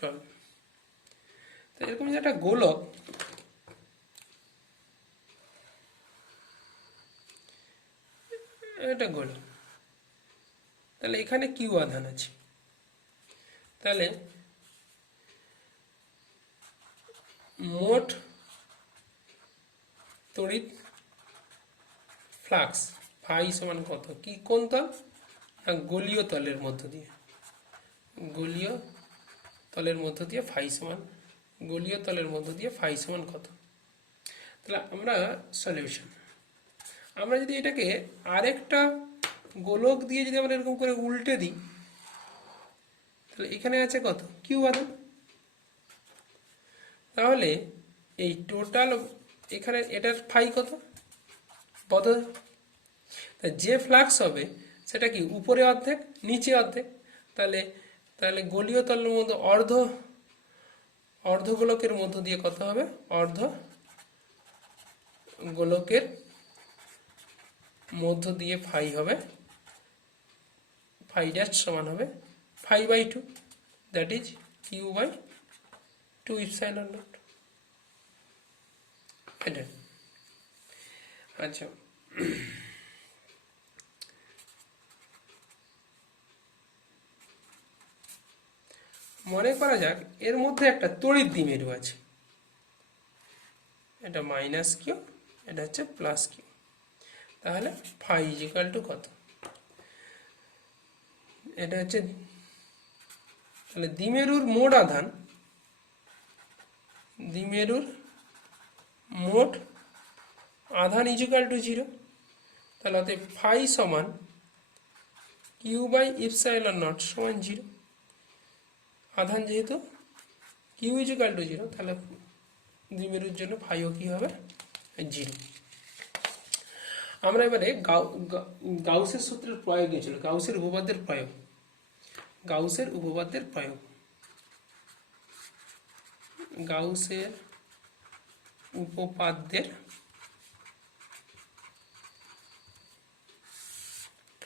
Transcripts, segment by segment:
তো এরকম যে একটা গোলক, এটা গোলক, তাহলে এখানে কিউ আধান আছে, তাহলে মোট তড়িৎ ফ্লাক্স ফাই সমান কত, কি কোন তল, গোলীয় তলের মধ্য দিয়ে, গোলীয় তলের মধ্য দিয়ে ফাই সমান, গোলীয় তলের মধ্য দিয়ে ফাই সমান কত। তাহলে আমরা সলিউশন, আমরা যদি এটাকে আরেকটা গোলক দিয়ে যদি আমরা এরকম করে উল্টে দিই, তাহলে এখানে আছে কত, কিউ আধান। তাহলে এই টোটাল এখানে এটার ফাই কত, কত, যে ফ্লাক্স হবে সেটা কি উপরে অর্ধেক নিচে অর্ধেক, তাহলে তাহলে গোলীয় তলের মধ্যে অর্ধ গোলকের মধ্য দিয়ে কত হবে, অর্ধ গোলকের মধ্য দিয়ে ফাই হবে, ফাই ড্যাশ সমান হবে phi by 2, that is q by 2 epsilon naught. এটা আচ্ছা, মনে করা যাক এর মধ্যে একটা তড়িৎ দ্বিমেরু আছে, এটা মাইনাস কিউ, এটা হচ্ছে প্লাস কিউ, তাহলে ফাই ইজিক্যাল টু কত, এটা হচ্ছে, তাহলে দ্বিমেরুর মোট আধান, দ্বিমেরুর মোট আধান ইজিক্যাল টু 0, তাহলে অতএব ফাই সমান কিউ বাই ইপসাইলন নট সমান 0, আধান যেহেতু কিউ ইজিক্যাল টু 0, তাহলে দ্বিমেরুর জন্য ফাইও কি হবে 0। আমরা এবারে গাউসের সূত্রের প্রয়োগ নিয়েছিল, গাউসের উপপাদ্যের প্রয়োগ, গাউসের উপপাদ্যের প্রয়োগ, গাউসের উপপাদ্যের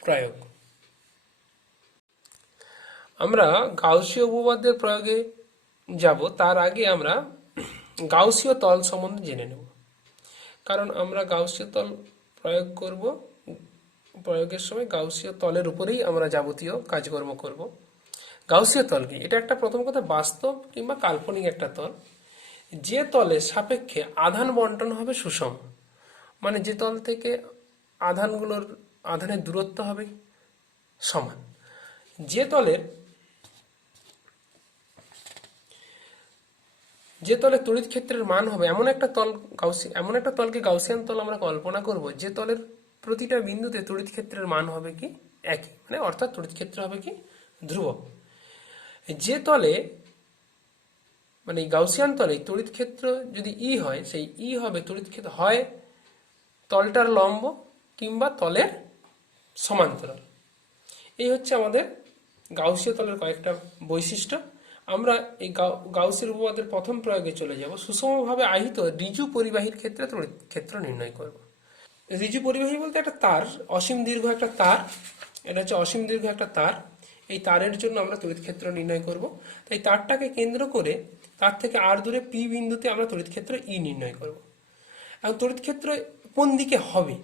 প্রয়োগ। আমরা গাউসীয় উপপাদ্যের প্রয়োগে যাব, তার আগে আমরা গাউসীয় তল সম্বন্ধে জেনে নেব, কারণ আমরা গাউসীয় তল প্রয়োগ করব, প্রয়োগের সময় গাউসীয় তলের উপরেই আমরা যাবতীয় কাজকর্ম করব। গাউসীয় তল কি, এটা একটা প্রথম কথা বাস্তব কিংবা কাল্পনিক একটা তল, যে তলের সাপেক্ষে আধান বন্টন হবে সুষম, মানে যে তল থেকে আধানের দূরত্ব হবে সমান, যে তলে তড়িৎ ক্ষেত্রের মান হবে এমন একটা তলকে গাউসিয়ান তল আমরা কল্পনা করব, যে তলের প্রতিটা বিন্দুতে তড়িৎ ক্ষেত্রের মান হবে কি একই, মানে অর্থাৎ তড়িৎ ক্ষেত্র হবে কি ধ্রুবক। যে তলে মানে গাউসিয়ান তলে তড়িৎ ক্ষেত্র যদি ই হয়, সেই ই হবে তড়িৎ ক্ষেত্র হয় তলটার লম্ব কিংবা তলের সমান্তরাল। এই হচ্ছে আমাদের গাউসীয় তলের কয়েকটা বৈশিষ্ট্য। আমরা এই গাউসের উপপাদ্যের প্রথম প্রয়োগে চলে যাব, সুষমভাবে আহিত ঋজু পরিবাহীর ক্ষেত্রে তড়িৎ ক্ষেত্র নির্ণয় করব। ঋজু পরিবাহী বলতে একটা তার, অসীম দীর্ঘ একটা তার, এটা হচ্ছে অসীম দীর্ঘ একটা তার, এই তারের জন্য আমরা তড়িৎ ক্ষেত্র নির্ণয় করব। তাই তারটাকে কেন্দ্র করে তার থেকে আর দূরে পি বিন্দুতে আমরা তড়িৎ ক্ষেত্র ই নির্ণয় করব। এখন তড়িৎ ক্ষেত্র কোন দিকে হবে,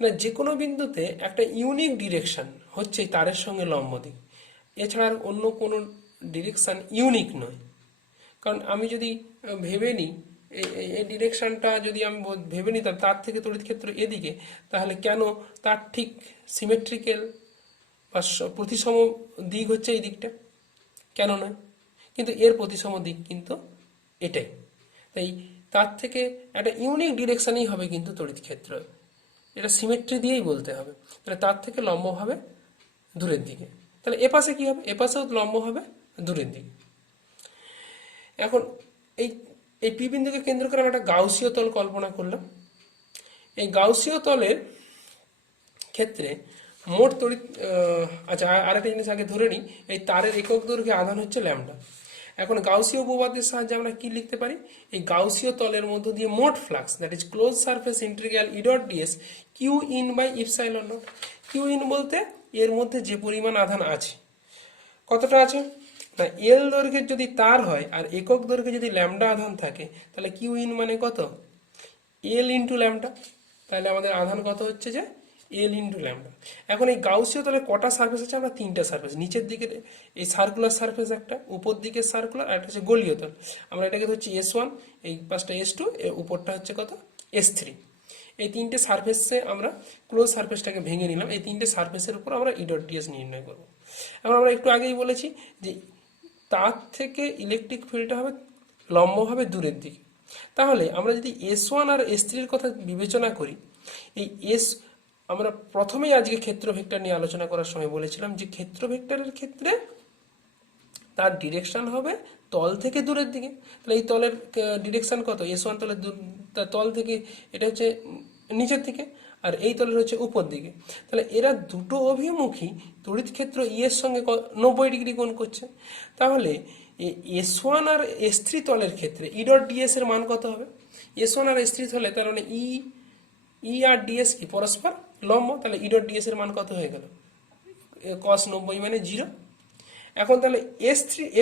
না যে কোনো বিন্দুতে একটা ইউনিক ডিরেকশন হচ্ছে তারের সঙ্গে লম্ব দিক, এছাড়া আর অন্য কোনো ডিরেকশন ইউনিক নয়। কারণ আমি যদি ভেবে নিই এই ডিরেকশনটা যদি আমি ভেবে নিতাম তার থেকে তড়িৎ ক্ষেত্র এদিকে, তাহলে কেন তার ঠিক সিমেট্রিক্যাল বা প্রতিসম দিক হচ্ছে এই দিকটা, কেন নয়, কিন্তু এর প্রতিসম দিক কিন্তু এটাই। তাই তার থেকে একটা ইউনিক ডিরেকশনই হবে কিন্তু তড়িৎ ক্ষেত্র, এটা সিমেট্রি দিয়েই বলতে হবে। তাহলে তার থেকে লম্ব হবে দূরের দিকে, তাহলে এপাশে কি হবে, এপাশেও লম্ব হবে দূরের দিকে। এখন এই পি বিন্দুকে কেন্দ্র করে আমরা একটা গাউসীয় তল কল্পনা করলাম। এই গাউসীয় তলের ক্ষেত্রে মোট তড়িৎ, আচ্ছা আরেকটা জিনিস আগে ধরে নিই, এই তারের একক দৈর্ঘ্যে আধান হচ্ছে ল্যামডা। এখন গাউসীয় উপপাদ্যের সাহায্যে আমরা কি লিখতে পারি, এই গাউসীয় তলের মধ্য দিয়ে মোট flux, that is close surface integral E dot ds q in by epsilon naught. Q in বলতে এর মধ্যে যে পরিমাণ আধান আছে, কতটা আছে, না, এল দৈর্ঘ্যের যদি তার হয় আর একক দৈর্ঘ্যে যদি ল্যামডা আধান থাকে, তাহলে কিউ ইন মানে কত, এল ইন্টু ল্যামডা। তাহলে আমাদের আধান কত হচ্ছে যে এল ইন্টু ল্যামডা। এখন এই গাউসীয় তলে কটা সারফেস আছে, আমরা তিনটা সারফেস, নিচের দিকে এই সার্কুলার সারফেস একটা, উপর দিকে সার্কুলার, আর একটা হচ্ছে গোলীয় তল। আমরা এটাকে হচ্ছে S1, এই পাশটা S2, উপরটা হচ্ছে কত S3। এই তিনটে সারফেসে আমরা ক্লোজ সারফেসটাকে ভেঙে নিলাম, এই তিনটে সারফেসের উপর আমরা ই ডট ডিএস নির্ণয় করব। এখন আমরা একটু আগেই বলেছি যে তার থেকে ইলেকট্রিক ফিল্ডটা হবে লম্বভাবে দূরের দিকে। তাহলে আমরা যদি S1 আর S3-র কথা বিবেচনা করি, এই আমরা প্রথমেই আজকে ক্ষেত্র ভেক্টর নিয়ে আলোচনা করার সময় বলেছিলাম যে ক্ষেত্র ভেক্টরের ক্ষেত্রে তার ডিরেকশন হবে তল থেকে দূরের দিকে। তাহলে এই তলের ডিরেকশন কত, S1 তলের তল থেকে এটা হচ্ছে নিচের দিকে, আর এই তলের হচ্ছে উপর দিকে। তাহলে এরা দুটো অভিমুখী তড়িৎ ক্ষেত্র ই এর সঙ্গে 90 ডিগ্রি কোণ করছে। তাহলে S1 আর S3 তলের ক্ষেত্রে ই ডট ডিএস এর মান কত হবে, S1 আর S3 তলে তার মানে ই আর ডিএস কি পরস্পর লম্ব, তাহলে ই ডট ডিএস এর মান কত হয়ে গেল, cos 90 মানে 0। এখন তাহলে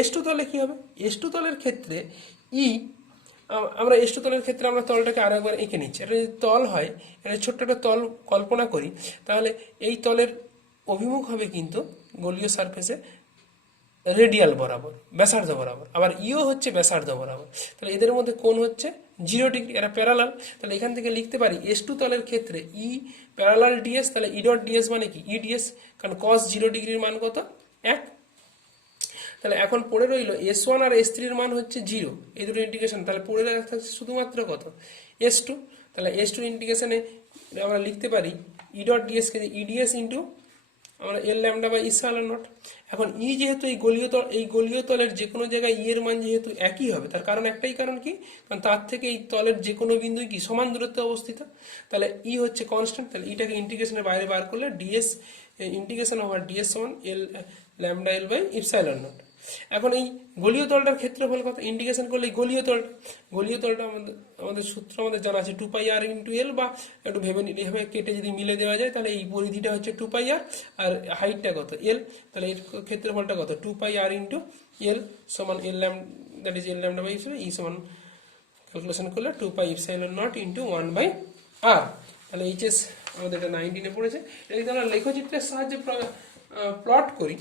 S2 তলে কি হবে, S2 তলের ক্ষেত্রে ই, আমরা S2 তলের ক্ষেত্রে আমরা তলটাকে আরো একবার এঁকে নিচ্ছি। এটা যদি তল হয়, এটা ছোট্ট একটা তল কল্পনা করি, তাহলে এই তলের অভিমুখ হবে কিন্তু গোলীয় সারফেসে রেডিয়াল বরাবর, ব্যাসার্ধ বরাবর, আবার ইও হচ্ছে ব্যাসার্ধ বরাবর। তাহলে এদের মধ্যে কোণ হচ্ছে 0 ডিগ্রি, এরা প্যারালাল। তাহলে এখান থেকে লিখতে পারি S2 তলের ক্ষেত্রে ই প্যারালাল ডিএস, তাহলে ই ডট ডিএস মানে কি ই ডিএস, কারণ cos 0 ডিগ্রির মান কত 1। তাহলে এখন পড়ে রইল S1 আর S3 এর মান হচ্ছে 0, এই দুটো ইন্টিগ্রেশন, তাহলে পড়ে থাকছে শুধুমাত্র কত S2। তাহলে S2 ইন্টিগ্রেশনে আমরা লিখতে পারি ই ডট ডিএস কে ই ডিএস ইন্টু আমরা এল ল্যামডা বাই ইপসিলন নট। এখন ই যেহেতু এই গলীয় তলের যে কোনো জায়গায় ই এর মান যেহেতু একই হবে, তার কারণ একটাই, কারণ কি, কারণ তার থেকে এই তলের যে কোনো বিন্দুই কি সমান দূরত্বে অবস্থিত। তাহলে ই হচ্ছে কনস্ট্যান্ট, তাহলে ইটাকে ইন্টিগ্রেশনের বাইরে বার করলে ডিএস ইন্টিগ্রেশন ওভার ডিএস সমান L lambda L by epsilon naught. এখন এই গলীয় তলটার ক্ষেত্রফল কত, ইন্টিগ্রেশন করলে এই গলীয় তলটা আমাদের সূত্র আমাদের জানা আছে 2πr ইন্টু এল, বা একটু ভেবে এভাবে কেটে যদি মিলে দেওয়া যায়, তাহলে এই পরিধিটা হচ্ছে 2πr আর হাইটটা কত এল, তাহলে এর ক্ষেত্রফলটা কত 2πr ইন্টু এল সমান L lambda, that is L lambda by epsilon, E সমান ক্যালকুলেশন করলে 2π ইপসিলন নট ইন্টু 1/r। তাহলে এইচএস আমাদের এটা 19-এ পড়েছে। এটা যদি আমরা লেখচিত্রের সাহায্যে প্লট করি,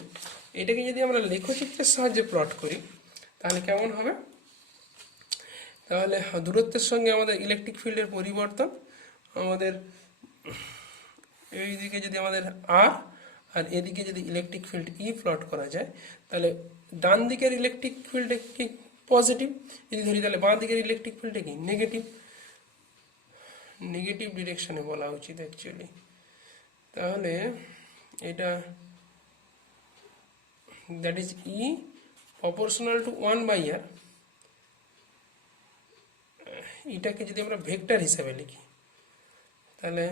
এটাকে যদি আমরা লেখচিত্রের সাহায্যে প্লট করি তাহলে কেমন হবে, তাহলে দূরত্বের সঙ্গে আমাদের ইলেকট্রিক ফিল্ডের পরিবর্তন, আমাদের এইদিকে যদি আমাদের আর আর এদিকে যদি ইলেকট্রিক ফিল্ড ই প্লট করা যায়, তাহলে ডান দিকের ইলেকট্রিক ফিল্ডে কি পজিটিভ যদি ধরি, তাহলে বাঁ দিকের ইলেকট্রিক ফিল্ডে কি নেগেটিভ ডিরেকশনে বলা উচিত অ্যাকচুয়ালি। তাহলে এটা that is E proportional to 1/r, এটাকে যদি আমরা ভেক্টর হিসাবে লিখি তাহলে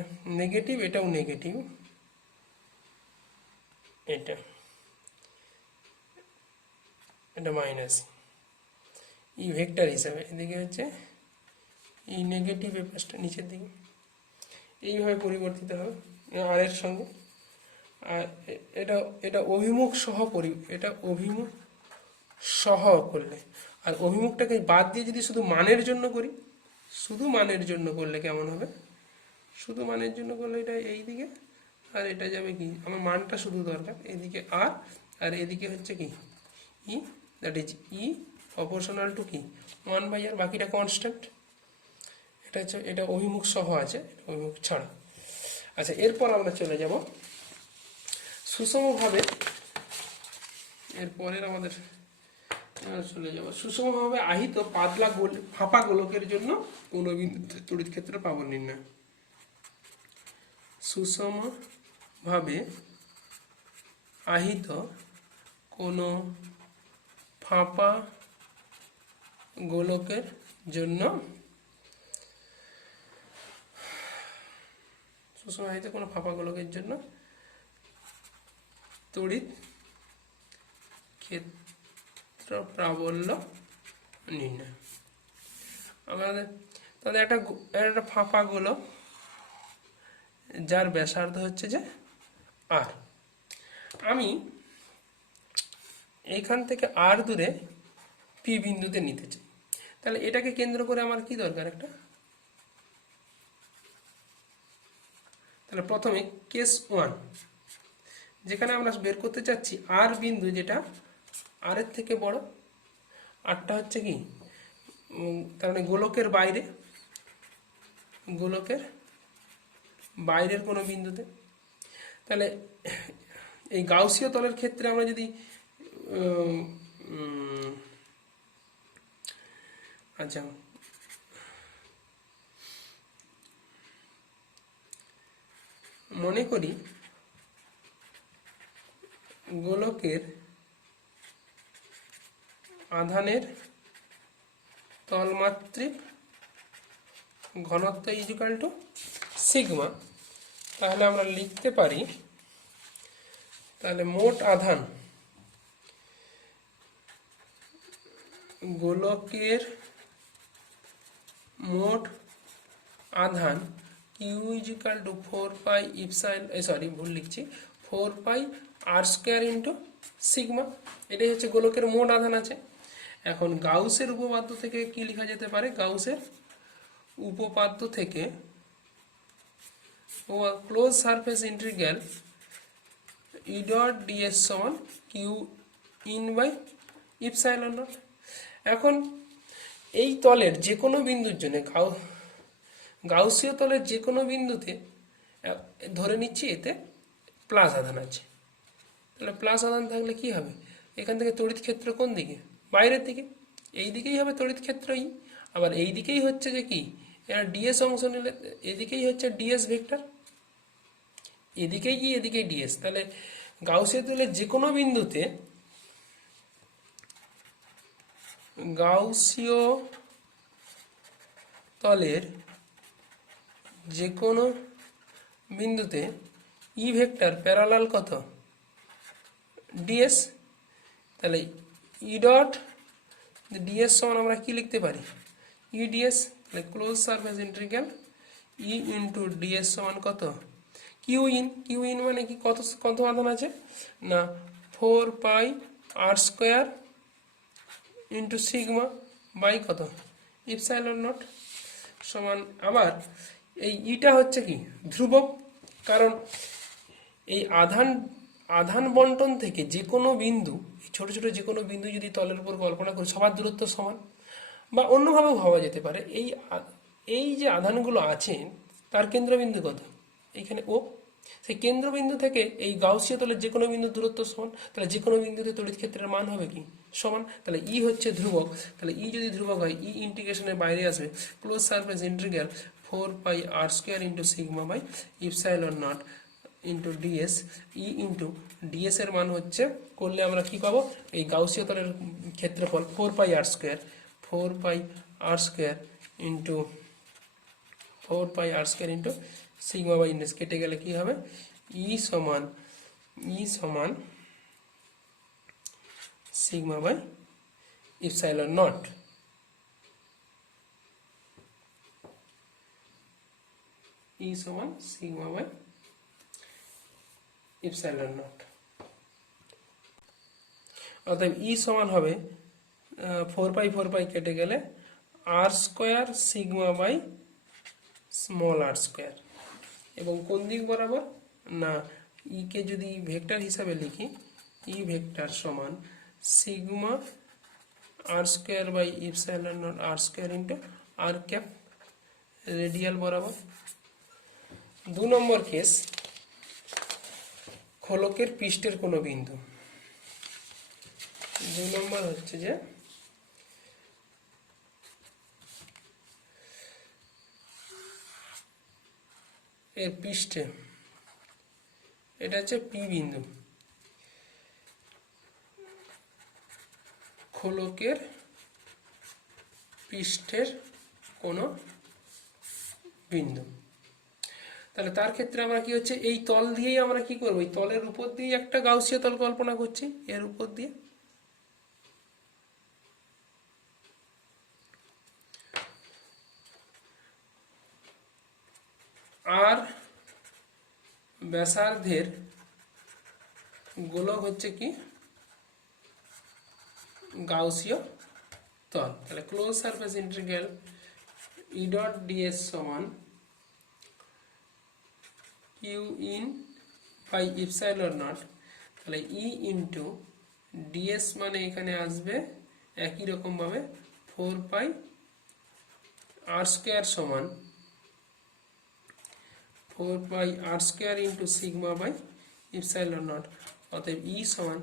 নেগেটিভ, এটাও নেগেটিভ, এটা মাইনাস ই ভেক্টর হিসাবে, এদিকে হচ্ছে ই নেগেটিভ, এ পাশটা নিচের দিকে, এইভাবে পরিবর্তিত হবে আর এর সঙ্গে। আর এটা অভিমুখ সহ এটা অভিমুখ সহ করলে, আর অভিমুখটাকে বাদ দিয়ে যদি শুধু মানের জন্য করি, শুধু মানের জন্য করলে কেমন হবে, শুধু মানের জন্য করলে এটা এই দিকে, আর এটা যাবে কি, আমার মানটা শুধু দরকার, এদিকে আর এদিকে হচ্ছে কি E, that is E proportional to কি 1/r, বাকিটা কনস্ট্যান্ট। এটা হচ্ছে, এটা অভিমুখ সহ আছে, অভিমুখ ছাড়া। আচ্ছা, এরপর আমরা চলে যাব সুষমভাবে, এরপরের আমাদের চলে যাব সুষমভাবে আহিত পাতলা ফাঁপা গোলকের জন্য কোন বিন্দুতে তড়িৎ ক্ষেত্র পাবো নির্ণয়। সুষমভাবে আহিত কোন ফাঁপা গোলকের জন্য, সুষমাহিত কোন ফাঁপা গোলকের জন্য তড়িৎ ক্ষেত্র প্রাবল্য নির্ণয়। আমাদের তাদের একটা ফাঁপা গোলক যার ব্যাসার্ধ হচ্ছে যে আর, আমি এইখান থেকে আর দূরে পি বিন্দুতে নিতে চাই। তাহলে এটাকে কেন্দ্র করে আমার কি দরকার একটা, তাহলে প্রথমে কেস 1 যেখানে আমরা বের করতে চাচ্ছি আর বিন্দু যেটা আর এর থেকে বড়, আরটা হচ্ছে কি তার মানে গোলকের বাইরে, গোলকের বাইরের কোনো বিন্দুতে। তাহলে এই গাউসীয় তলের ক্ষেত্রে আমরা যদি আচ্ছা মনে করি গোলকের আধানের তলমাত্রিক ঘনত্ব ইকুয়াল টু সিগমা, তাহলে আমরা লিখতে পারি তাহলে মোট আধান গোলকের মোট আধান q equal to 4 pi epsilon ভুল লিখছি 4 পাই আর স্কোয়ার ইন্টু সিগমা, এটাই হচ্ছে গোলকের মোট আধান আছে। এখন গাউসের উপপাদ্য থেকে কি লেখা যেতে পারে, গাউসের উপপাদ্য থেকে close surface integral E dot DS সমান Q in by epsilon naught. এখন এই তলের যে কোনো বিন্দুর জন্য গাউসীয় তলের যে কোনো বিন্দুতে ধরে নিচ্ছি এতে প্লাস আধান আছে, তাহলে প্লাস আধান থাকলে কি হবে, এখান থেকে তড়িৎ ক্ষেত্র কোন দিকে, বাইরের দিকে, এই দিকেই হবে তড়িৎ ক্ষেত্রই। আবার এই দিকেই হচ্ছে যে কি এরা ডিএস অংশ নিলে এদিকেই হচ্ছে ডিএস ভেক্টর, এদিকেই কি এদিকেই ডিএস। তাহলে গাউসীয় তলের যে কোনো বিন্দুতে, গাউসীয় তলের যে কোনো বিন্দুতে ই ভেক্টর প্যারালাল কত ডিএস, তাহলে ই ডট ডিএস সমান আমরা কি লিখতে পারি ই ডিএস, তাহলে close surface integral E into ds সমান কত কিউ ইন, কিউ ইন মানে কি কত কত আধান আছে না 4 pi R square into sigma by কত ইপসাইলন নট সমান। আবার এই ইটা হচ্ছে কি ধ্রুবক, কারণ এই আধান বন্টন থেকে যে কোনো বিন্দু, ছোট ছোট যে কোনো বিন্দু যদি তলের উপর কল্পনা করি সবার দূরত্ব সমান, বা অন্যভাবেও ভাবা যেতে পারে এই যে আধানগুলো আছে তার কেন্দ্রবিন্দু কত এইখানে ও, সেই কেন্দ্রবিন্দু থেকে এই গাউসীয় তলের যে কোনো বিন্দু দূরত্ব সমান, তাহলে যে কোনো বিন্দুতে তড়িৎ ক্ষেত্রের মান হবে কি সমান। তাহলে ই হচ্ছে ধ্রুবক, তাহলে ই যদি ধ্রুবক হয় ই ইন্টিগ্রেশনের বাইরে আসবে close surface integral 4 pi R square into sigma by epsilon naught into ds, E into ds এর মান হচ্ছে করলে আমরা কি পাবো, এই গাউসীয় তলের ক্ষেত্রফল 4 pi R square, 4 pi R square into 4 pi R square into sigma by index কেটে গেলে কি হবে ই সমান sigma by epsilon naught. E সমান সিগমা বাই ইপসাইলন নট, অতএব ই সমান হবে 4 পাই কেটে গেলে R square sigma by small R square, এবং কোন দিক বরাবর না ই কে যদি ভেক্টর হিসাবে লিখি ই ভেক্টর সমান sigma r square by epsilon naught R square into R cap radial বরাবর। 2 নম্বর কেস, খোলকের পৃষ্ঠের কোনো বিন্দু। 2 নম্বর হচ্ছে যে এর পৃষ্ঠে, এটা হচ্ছে পি বিন্দু, খোলকের পৃষ্ঠের কোনো বিন্দু। তাহলে তার ক্ষেত্রে আমরা কি হচ্ছে এই তল দিয়েই আমরা কি করবো, এই তলের উপর দিয়ে একটা গাউসীয় তল কল্পনা করছি, এর উপর দিয়ে আর ব্যাসার্ধের গোলক হচ্ছে কি গাউসীয় তল। তাহলে close surface integral E dot DS সমান Q in by epsilon naught. তাহলে ই ইন্টু ডিএস মানে এখানে আসবে একই রকম ভাবে 4 পাই আর স্কোয়ার সমান 4 pi R square into sigma by epsilon naught. অতএব ই সমান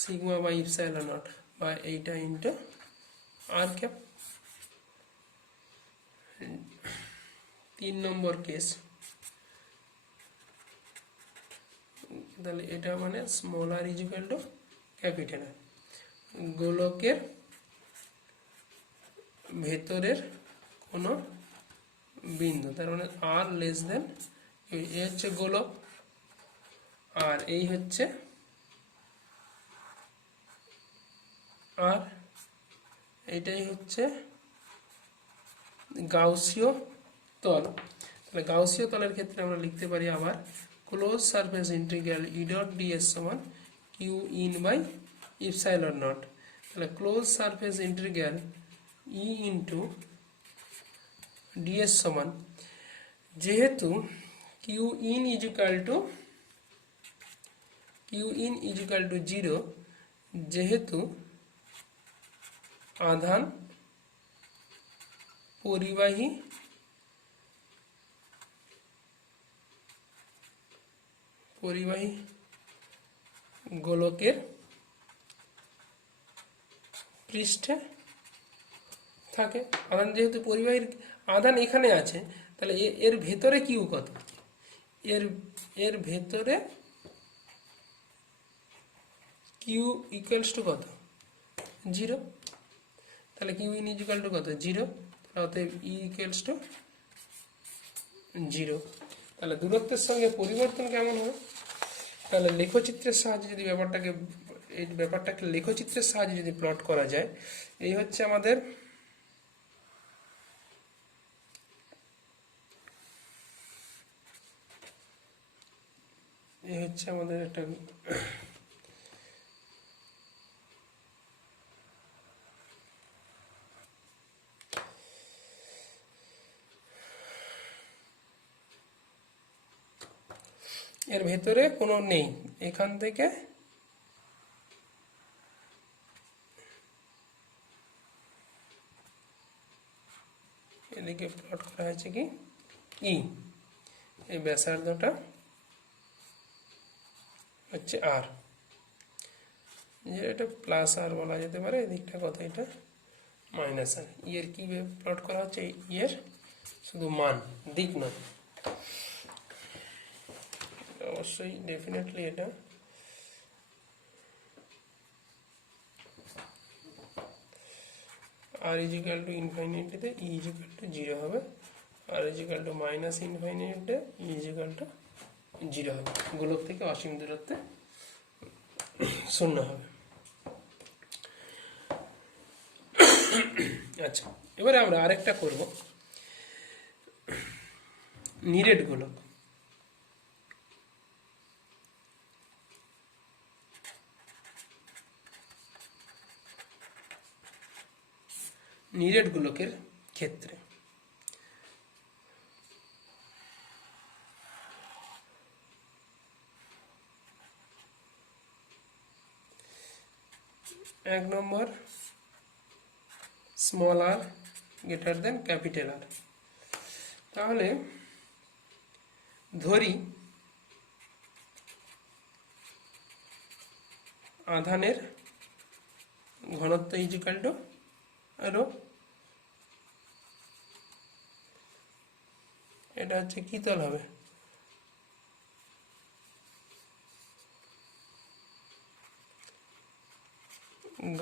সিগমা বাই ইপসাইলন নট বা এইটা ইন্টু আর ক্যাপ। 3 নম্বর কেস, তাহলে এটা মানে small R is equal to capital R. গোলকের ভেতরের কোনো বিন্দু, তার মানে আর লেস দেন এ হচ্ছে গোলক, আর এই হচ্ছে আর এইটাই হচ্ছে গাউসীয় তল। তাহলে গাউসীয় তলের ক্ষেত্রে আমরা লিখতে পারি আবার close surface integral E dot DS সমান Q in by epsilon naught. তাহলে close surface integral E into ds সমান, যেহেতু Q in is equal to 0, যেহেতু আধান পরিবাহী গোলকের পৃষ্ঠে থাকে। আধান যেহেতু পরিবাহীর আধান এখানে আছে, তাহলে এর ভেতরে কিউ কত? এর ভেতরে কিউ ইকুয়ালস টু কত? 0। তাহলে কিউ ইন ইকুয়াল টু কত? 0। অতএব ই ইকুয়ালস টু 0। তাহলে দূরত্বের সঙ্গে পরিবর্তন কেমন হবে? তাহলে লেখচিত্রের সাহায্যে যদি ব্যাপারটাকে লেখচিত্রের সাহায্যে যদি প্লট করা যায়, এই হচ্ছে আমাদের একটা এর ভেতরে কোনো নেই, এখান থেকে এদিকে প্লট করা হয়েছে কি ই, এই ব্যাসার্ধটা হচ্ছে আর, এটা প্লাস আর বলা যেতে পারে, এদিকটা কত? এটা মাইনাস আর। এর কি প্লট করা হচ্ছে? এর শুধু মান, দিক নয়। অবশ্যই ডেফিনেটলি এটা আর ইজ ইকুয়াল টু ইনফাইনিটিতে ই ইজ ইকুয়াল টু 0 হবে, R is equal to minus ইনফাইনিটিতে ই ইজ ইকুয়াল টু 0 হবে। গোলক থেকে অসীম দূরত্বে 0 হবে। আচ্ছা, এবারে আমরা আরেকটা করব, নিরেট গোলক। নিরেট গোলকের ক্ষেত্রে এক নম্বর, স্মল আর গ্রেটার দেন ক্যাপিটাল আর। তাহলে ধরি আধানের ঘনত্ব ইজ ইকুয়াল টু রো। এটা হচ্ছে কি তল হবে?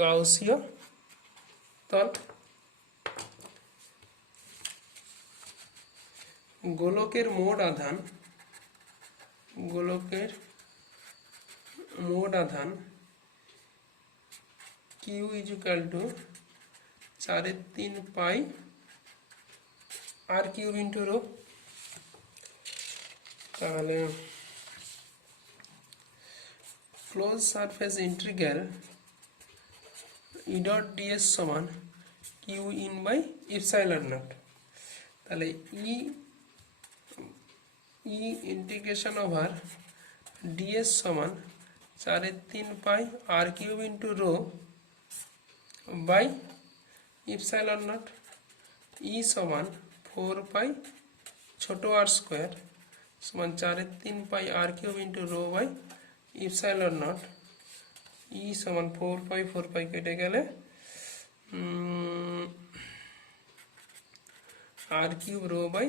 গাউসীয় তল। গোলকের মোট আধান Q is equal to 4/3 R cube into rho. তাহলে close surface integral E dot DS সমান Q in by epsilon naught. তাহলে ই ইন্টিগ্রেশন ওভার ডিএস সমান 4/3 R cube into rho by epsilon naught. E সমান 4 ছোট R square সমান 4/3 R cube into rho by epsilon naught. E সমান 4 কেটে গেলে R cube rho by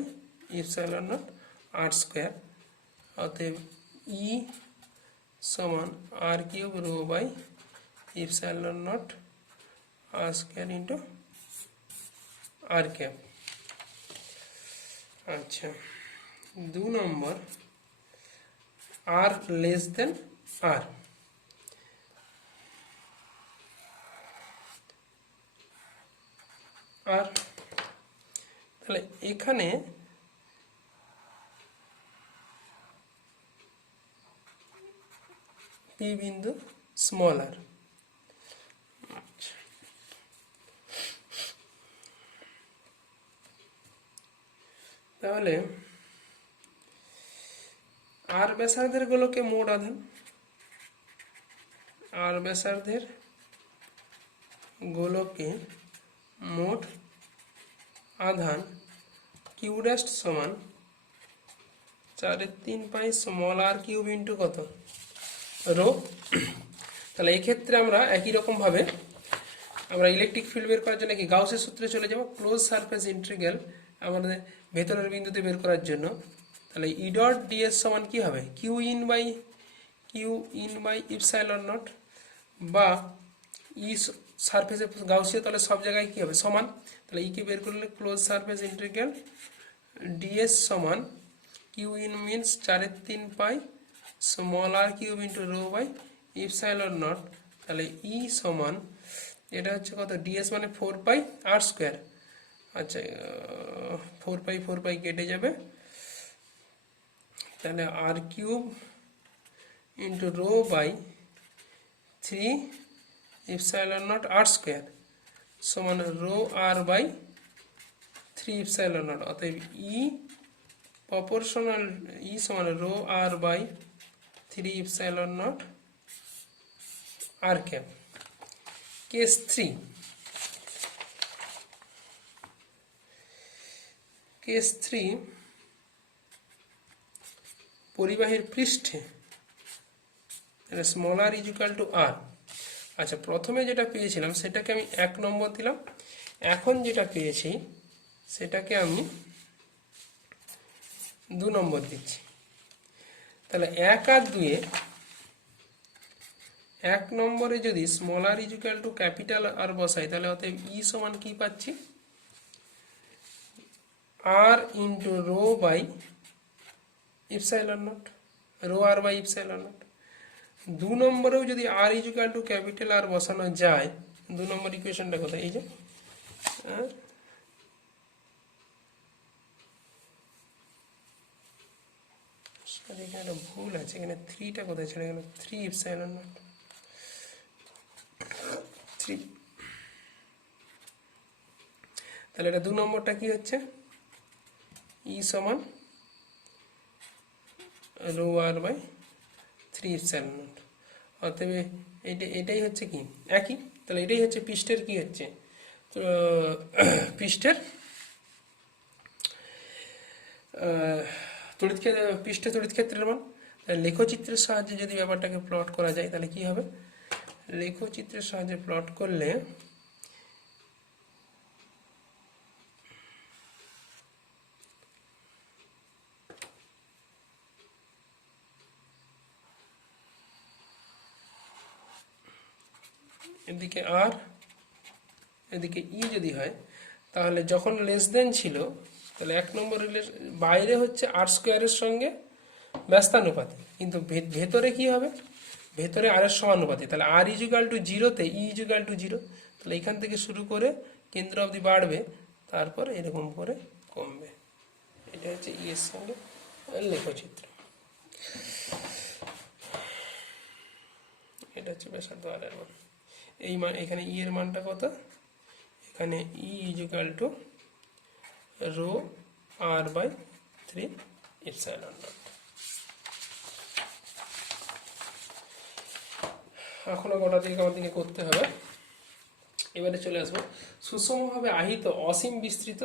epsilon naught R square. অতএব E সমান R cube rho by epsilon naught R square into R cap. আচ্ছা, 2 নম্বর আর less than আর। আর তাহলে এখানে P বিন্দু small আর। তাহলে আর ব্যাসার্ধের গোলকে মোট আধান, আর ব্যাসার্ধের গোলকে মোট আধান কিউ ড্যাশ সমান 4/3 স্মল আর কিউব ইন্টু কত রো। তাহলে এক্ষেত্রে আমরা একই রকম ভাবে আমরা ইলেকট্রিক ফিল্ড বের করার জন্য কি গাউসের সূত্রে চলে যাব, ক্লোজ সারফেস ইন্টিগ্রাল আমাদের ভেতরের বিন্দুতে বের করার জন্য। তাহলে ই ডট ডিএস সমান কি হবে, q in by epsilon naught, বা ই সারফেসে গাউসীয় তাহলে সব জায়গায় কি হবে সমান। তাহলে ই কে বের করলে ক্লোজ সারফেস ইন্টিগ্রাল ডিএস সমান Q in means 4/3 small r cube into rho by epsilon naught. তাহলে ই সমান এটা হচ্ছে কত, ডিএস মানে 4 আর স্কোয়ার। আচ্ছা, 4 কেটে যাবে। তাহলে r cube into rho by 3 epsilon naught R square সমান rho r by 3 epsilon naught. অতএব ই প্রপোর্শনাল ই সমান rho r by 3 epsilon naught r cap. Case 3, case 3 পরিবাহীর পৃষ্ঠে small r equal to r. আচ্ছা, প্রথমে যেটা পেয়েছিলাম সেটাকে আমি 1 নম্বর দিলাম, এখন যেটা পেয়েছি সেটাকে আমি 2 নম্বর দিচ্ছি। তাহলে 1 আর 2 এ 1 নম্বরে যদি small r equal to capital r বসাই তাহলে অতএব ই সমান কি পাচ্ছি, r into rho by epsilon naught, rho r by epsilon naught. 2 নম্বরেও যদি r equal to capital r বসানো যায়, 2 নম্বর ইকুয়েশনটা কোথায়, এই যে এখানে একটা ভুল আছে, এখানে 3টা কোথায় ছেড়ে গেল, 3 ইপসাইলন নট 3। তাহলে এটা 2 নম্বরটা কি হচ্ছে, ই সমান rho r by 3 epsilon naught. অতএব এটাই হচ্ছে কি একই। তাহলে এটাই হচ্ছে পৃষ্ঠের কি হচ্ছে, পৃষ্ঠের পৃষ্ঠে তড়িৎ ক্ষেত্রের মান। লেখচিত্রের সাহায্যে যদি ব্যাপারটাকে প্লট করা যায় তাহলে কি হবে, লেখচিত্রের সাহায্যে প্লট করলে এদিকে আর এদিকে ই যদি হয় তাহলে যখন লেস দেন ছিল তাহলে 1 নম্বর বাইরে হচ্ছে আর স্কোয়ারের সঙ্গে ব্যস্তানুপাতি, কিন্তু ভেতরে কি হবে, ভেতরে আর এর সমানুপাতি। তাহলে আর equal to 0-তে E equal to 0। তাহলে এখান থেকে শুরু করে কেন্দ্র অবধি বাড়বে, তারপর এরকম করে কমবে। এটা হচ্ছে ই এর সঙ্গে লেখচিত্র। এটা হচ্ছে ব্যাসার্ধ আর এর মান। এই মান এখানে ই এর মানটা কত, এখানে E is equal to rho r by 3 epsilon naught. এখনো গোটা দিকে আমার দিকে করতে হবে। এবারে চলে আসবো সুষমভাবে আহিত অসীম বিস্তৃত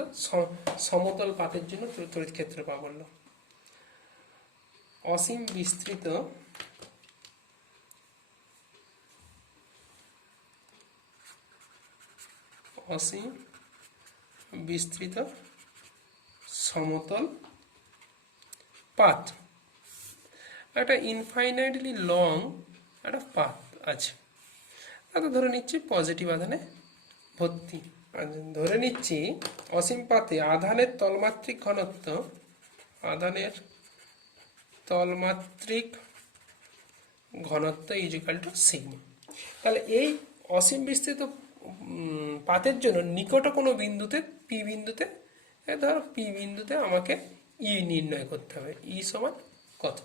সমতল পাতের জন্য তড়িৎ ক্ষেত্র প্রাবল্য। অসীম বিস্তৃত সমতল পাত, একটা ইনফাইনাইটলি লং একটা পাত আছে, এটা ধরে নিচ্ছি পজিটিভ আধানে ভর্তি। ধরে নিচ্ছি অসীম পাতে আধানের তলমাত্রিক ঘনত্ব, ইজিক্যাল টু সিগমা। তাহলে এই অসীম বিস্তৃত পাতের জন্য নিকট কোনো বিন্দুতে পি বিন্দুতে, ধরো পি বিন্দুতে আমাকে ই নির্ণয় করতে হবে, ই সমান কত।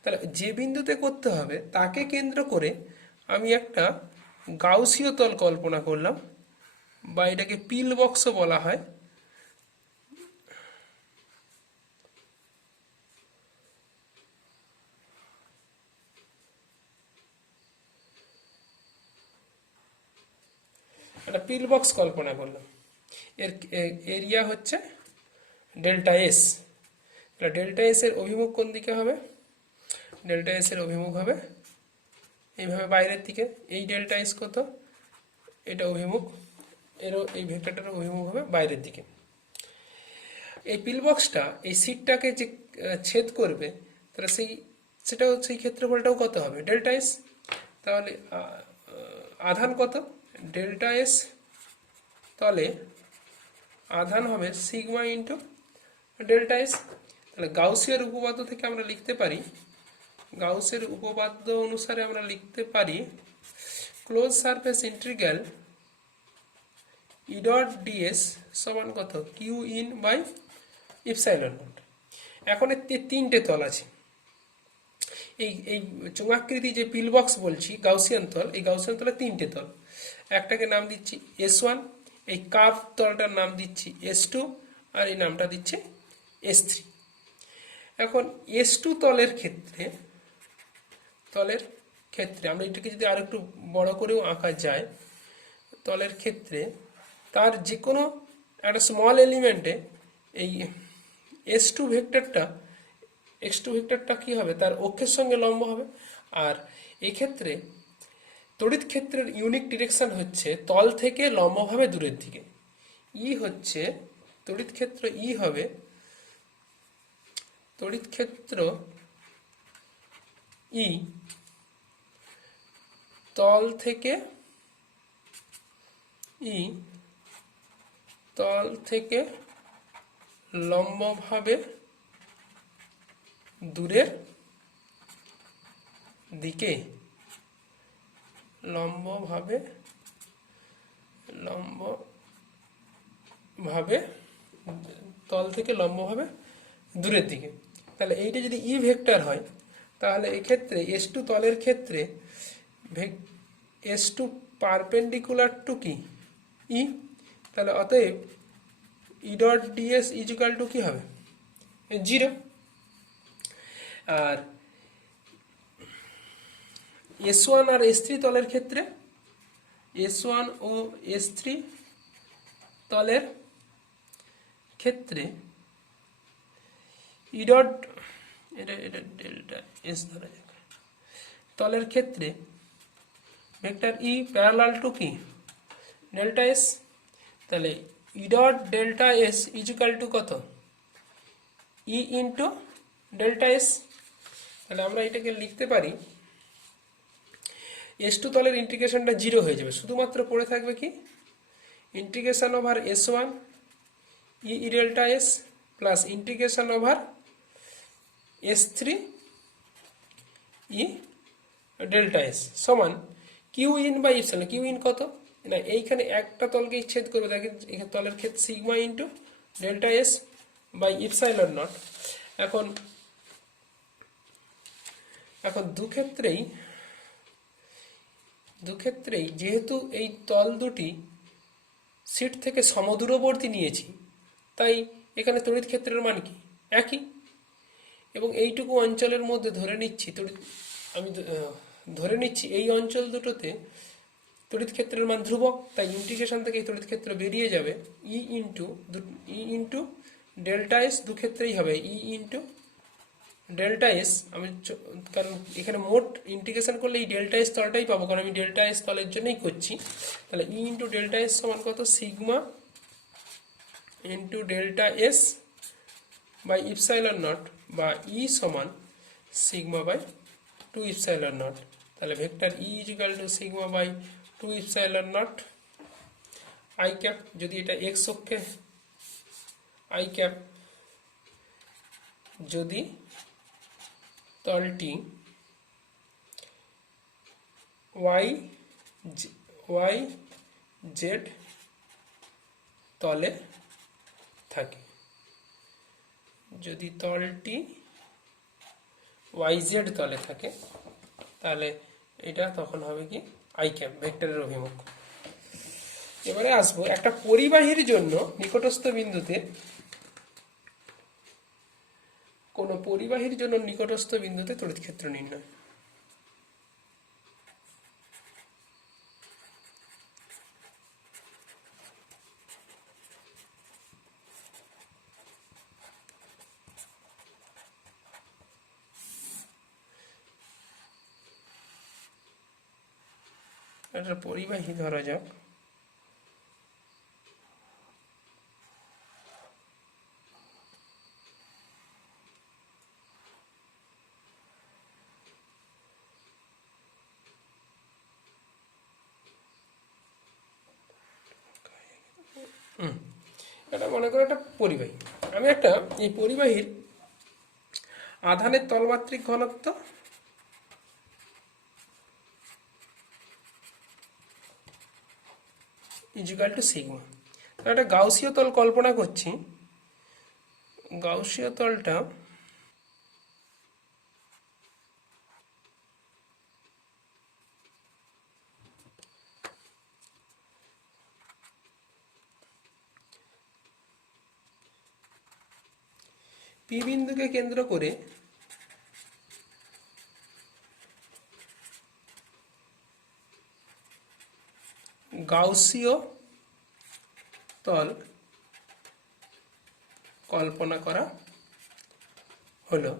তাহলে যে বিন্দুতে করতে হবে তাকে কেন্দ্র করে আমি একটা গাউসীয় তল কল্পনা করলাম, বা এটাকে পিল বক্স বলা হয়। একটা পিল বক্স কল্পনা করলাম, এর এরিয়া হচ্ছে ডেল্টা এস। ডেল্টা এস এর অভিমুখ কোন দিকে হবে? ডেল্টা এস এর অভিমুখ হবে এইভাবে বাইরের দিকে। এই ডেল্টা এস কত, এটা অভিমুখ, এরও এই ভেক্টরটার অভিমুখ হবে বাইরের দিকে। এই পিল বক্সটা এই সিটটাকে যে ছেদ করবে, তাহলে সেই ক্ষেত্রফলটাও কত হবে? Delta S. তাহলে আধান কত? ডেল্টা এস তলে আধান হবে সিগমা ইন্টু ডেল্টা এস। তাহলে গাউসিয়ার উপপাদ্য থেকে আমরা লিখতে পারি, গাউসের উপপাদ্য অনুসারে আমরা লিখতে পারি close surface integral E dot DS সমান কত? Q in by epsilon naught. এখন এর তিনটে তল আছে। এই চোঙাকৃতি যে পিল বক্স বলছি গাউসিয়ান তল, এই গাউসিয়ান তলে তিনটে তল। একটাকে নাম দিচ্ছি S1, এই কার্ভ তলটার নাম দিচ্ছি S2, আর এই নামটা দিচ্ছি S3। এখন S2 তলের ক্ষেত্রে আমরা এটাকে যদি আর একটু বড় করেও আঁকা যায়, তলের ক্ষেত্রে তার যে কোনো একটা স্মল এলিমেন্টে এই S2 ভেক্টরটা কি হবে? তার অক্ষের সঙ্গে লম্ব হবে। আর এক্ষেত্রে তড়িৎ ক্ষেত্রের ইউনিক ডিরেকশন হচ্ছে তল থেকে লম্বভাবে দূরের দিকে। ই হচ্ছে তড়িৎ ক্ষেত্র, ই হবে তড়িৎ ক্ষেত্র ই তল থেকে লম্বভাবে দূরের দিকে, লম্বভাবে তল থেকে লম্বভাবে দূরের দিকে। তাহলে এইটা যদি ই ভেক্টর হয়, তাহলে এক্ষেত্রে S2 তলের ক্ষেত্রে S2 পারপেন্ডিকুলার টু কি? ই। তাহলে অতএব E dot ds equal to কি হবে? 0। আর S1 আর S3 তলের ক্ষেত্রে, S1 ও S3 তলের ক্ষেত্রে ই ডট, এটা ডেল্টা এস ধরা যাক, তলের ক্ষেত্রে ভেক্টর ই প্যারালাল টু কি? Delta S. তাহলে E dot delta S is equal to কত? E into delta S. তাহলে আমরা এটাকে লিখতে পারি S2 তলের ইন্টিগ্রেশনটা 0 হয়ে যাবে, শুধুমাত্র পড়ে থাকবে কি? Integration over S1 E delta S plus integration over S3 E delta S সমান Q in by epsilon. Q in কত? না, এইখানে একটা তলকে ছেদ করবে, দেখেন এখানে তলের ক্ষেত্রে sigma into delta s by epsilon naught. এখন দু ক্ষেত্রেই দুক্ষেত্রেই যেহেতু এই তল দুটি শীট থেকে সমদূরবর্তী নিয়েছি, তাই এখানে তড়িৎ ক্ষেত্রের মান কি একই। এবং এইটুকু অঞ্চলের মধ্যে ধরে নিচ্ছি ধরে নিচ্ছি এই অঞ্চল দুটোতে তড়িৎ ক্ষেত্রের মান ধ্রুবক, তাই ইন্টিগ্রেশন থেকে এই তড়িৎ ক্ষেত্র বেরিয়ে যাবে ই ইন্টু ডেল্টা এস। দুক্ষেত্রেই হবে ই ইন্টু ডেল্টা এস। কারণ এখানে মোট ইন্টিগ্রেশন করলে এই ডেল্টা এস তলটাই পাবো, কারণ আমি ডেল্টা এস তলের জন্যই করছি। তাহলে ই ইন্টু ডেল্টা এস সমান কত, sigma into delta s by epsilon naught, বা ই সমান সিগমা বাই 2 ইপসাইলন নট। তাহলে vector E is equal to sigma by 2 epsilon naught i cap. যদি এটা এক্স অক্ষে আই ক্যাপ, যদি তলটি ওয়াই জেড তলে থাকে, যদি তলটি ওয়াই জেড তলে থাকে, তাহলে এটা তখন হবে কি আই ক্যাপ, ভেক্টরের অভিমুখ। এবারে আসবো একটা পরিবাহীর জন্য নিকটস্থ বিন্দুতে, কোন পরিবাহীর জন্য নিকটস্থ বিন্দুতে তড়িৎ ক্ষেত্র নির্ণয়। একটা পরিবাহী ধরা যাক, এটা মনে করো একটা পরিবাহী। আমি এই পরিবাহীর আধানের তলমাত্রিক ঘনত্ব ইজিক্যাল টু সিগমা। একটা গাউসীয় তল কল্পনা করছি। গাউসীয় তলটা পি বিন্দুকে কেন্দ্র করে গাউসীয় তল কল্পনা করা হলো,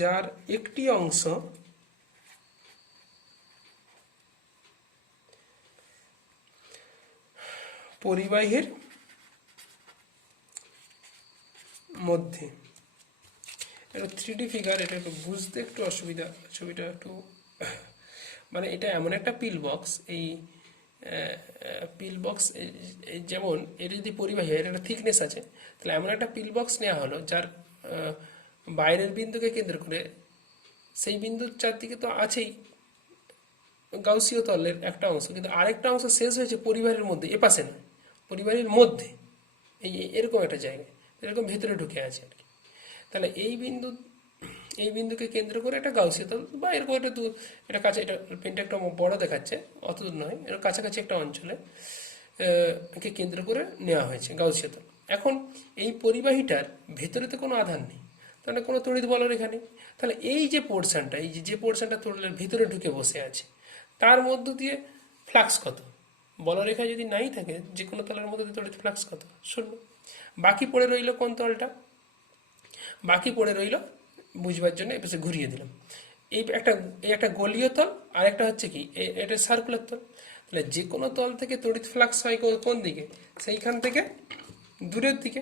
যার একটি অংশ পরিবাহীর মধ্যে। এটা 3D ফিগার, এটা একটু বুঝতে একটু অসুবিধা, ছবিটা একটু মানে এটা এমন একটা পিল বক্স, এই পিল বক্স যেমন এটা যদি পরিবাহী হয়, এটা একটা থিকনেস আছে, তাহলে এমন একটা পিল বক্স নেওয়া হলো যার বাইরের বিন্দুকে কেন্দ্র করে, সেই বিন্দুর চারদিকে তো আছেই গাউসীয় তলের একটা অংশ, কিন্তু আরেকটা অংশ শেষ হয়েছে পরিবাহীর মধ্যে, এপাশে নয়, পরিবাহীর মধ্যে, এরকম একটা জায়গায়, এরকম ভেতরে ঢুকে আছে আর কি। তাহলে এই বিন্দুকে কেন্দ্র করে একটা গাউসীয় তল, বা এরকম একটা এটা কাছে, এটা পেনটা একটা বড় দেখাচ্ছে, অত দূর নয়, এর কাছাকাছি একটা অঞ্চলে কে কেন্দ্র করে নেওয়া হয়েছে গাউসীয় তল। এখন এই পরিবাহীটার ভেতরে তো কোনো আধান নেই, তাহলে কোনো তড়িৎ বলরেখা নেই। তাহলে এই যে পোর্শনটা, এই যে পোর্শনটা তড়িৎ ভিতরে ঢুকে বসে আছে, তার মধ্য দিয়ে ফ্লাক্স কত? বলরেখা যদি নাই থাকে, যে কোনো তলের মধ্যে দিয়ে তড়িৎ ফ্লাক্স কত? 0। বাকি পড়ে রইল কোন তলটা? বাকি পড়ে রইল, বুঝবার জন্য এপাশে ঘুরিয়ে দিলাম, এই একটা গোলীয় তল, আর একটা হচ্ছে কি এটা সার্কুলার তল। তাহলে যে কোনো তল থেকে তড়িৎ ফ্লাক্স হয় কোন দিকে? সেইখান থেকে দূরের দিকে।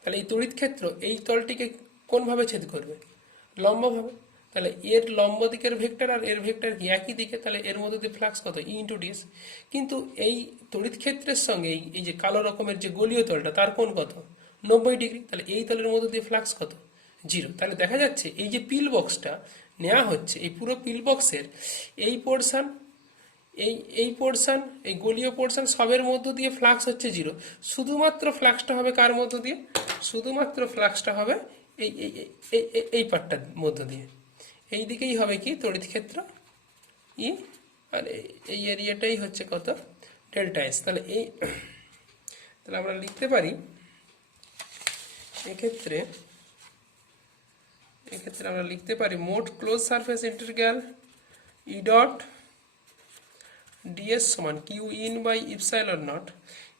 তাহলে এই তড়িৎ ক্ষেত্র এই তলটিকে কোনভাবে ছেদ করবে? লম্বভাবে। তাহলে এর লম্ব দিকের ভেক্টর আর এর ভেক্টর কি একই দিকে, তাহলে এর মধ্যে দিয়ে ফ্লাক্স কত? E into DS. কিন্তু এই তড়িৎ ক্ষেত্রের সঙ্গে এই যে কালো রকমের যে গোলীয় তলটা, তার কোণ কত? 90 ডিগ্রি। তাহলে এই তলের মধ্যে দিয়ে ফ্লাক্স কত? 0। তাহলে দেখা যাচ্ছে এই যে পিল বক্সটা নেওয়া হচ্ছে এই পুরো পিল বক্সের এই পোর্শন, এই পোর্শন, এই গোলীয় পোর্শন সবের মধ্য দিয়ে ফ্লাক্স হচ্ছে 0। শুধুমাত্র ফ্লাক্সটা হবে কার মধ্য দিয়ে? শুধুমাত্র ফ্লাক্সটা হবে এই এই এই এই পার্টটার মধ্য দিয়ে। এই দিকেই হবে কি তড়িৎ ক্ষেত্র ই, আর এই এরিয়াটাই হচ্ছে কত? Delta S. তাহলে আমরা লিখতে পারি এক্ষেত্রে আমরা লিখতে পারি মোট close surface integral E dot DS সমান Q in by epsilon naught.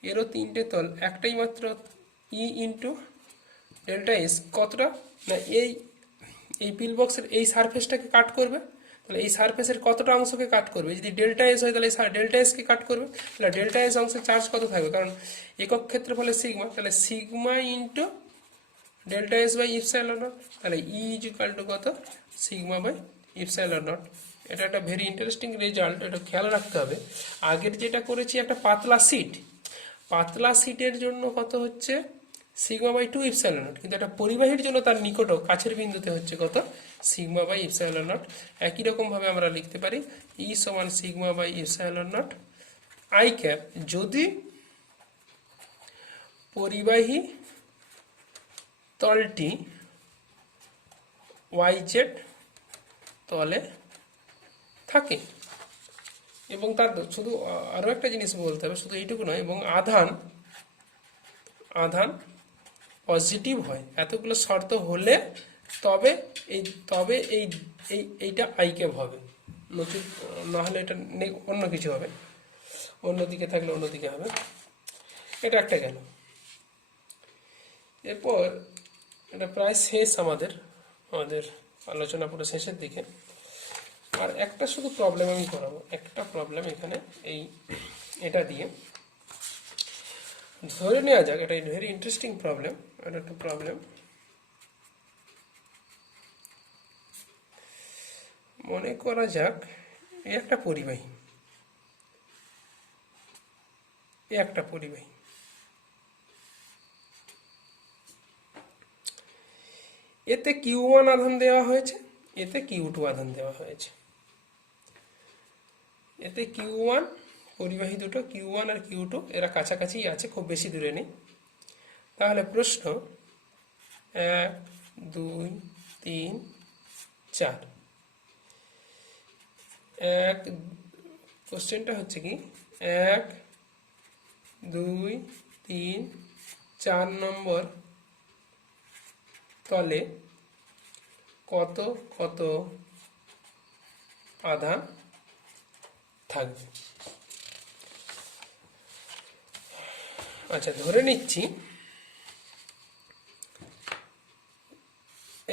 এরও তিনটে তল, একটাই মাত্র ই ইন্টু ডেল্টা এস। কতটা না এই পিল বক্সের এই সারফেসটাকে কাট করবে, তাহলে এই সারফেসের কতটা অংশকে কাট করবে? যদি ডেল্টা এস হয় তাহলে ডেল্টা এসকে কাট করবে, তাহলে ডেল্টা এস অংশের চার্জ কত থাকবে? কারণ একক ক্ষেত্রফলে সিগমা, তাহলে sigma into delta s by epsilon naught, তাহলে ই ইজ ইকুয়াল টু কত? Sigma by epsilon naught. এটা একটা ভেরি ইন্টারেস্টিং রেজাল্ট, এটা খেয়াল রাখতে হবে। আগের যেটা করেছি একটা পাতলা সিট, পাতলা সিটের জন্য কত হচ্ছে? সিগমা বাই 2 ইপসাইলন নট, কিন্তু একটা পরিবাহীর জন্য তার নিকট কাছের বিন্দুতে হচ্ছে কত? Sigma by epsilon naught. একই রকমভাবে আমরা লিখতে পারি ই সমান sigma by epsilon naught i cap, যদি পরিবাহী তলটি YZ তলে থাকে। এবং তার শুধু আরও একটা জিনিস বলতে হবে, শুধু এইটুকু নয়, এবং আধান পজিটিভ হয়। এতগুলো শর্ত হলে তবে এইটা আই ক্যাপ হবে, নাহলে এটা অন্য কিছু হবে, অন্যদিকে থাকলে অন্যদিকে হবে। এটা একটা গেল। এরপর এটা প্রায় শেষ, আমাদের আলোচনা পুরো শেষের দিকে। আর একটা শুধু প্রবলেম আমি করাবো, একটা প্রবলেম এখানে এটা দিয়ে ধরে নেওয়া যাক। এটা ভেরি ইন্টারেস্টিং প্রবলেম। এটা একটা প্রবলেম, মনে করা যাক একটা পরিবাহী, এতে Q1 আধান দেওয়া হয়েছে, এতে Q2 আধান দেওয়া হয়েছে। এতে Q1 পরিবাহী দুটো Q1 আর Q2 এরা কাছাকাছি আছে, খুব বেশি দূরে নেই। তাহলে প্রশ্ন 1 2 3 4, কোশ্চেনটা হচ্ছে কি 1 2 3 4 নম্বর তলে কত কত আধান থাকবে? আচ্ছা, ধরে নিচ্ছি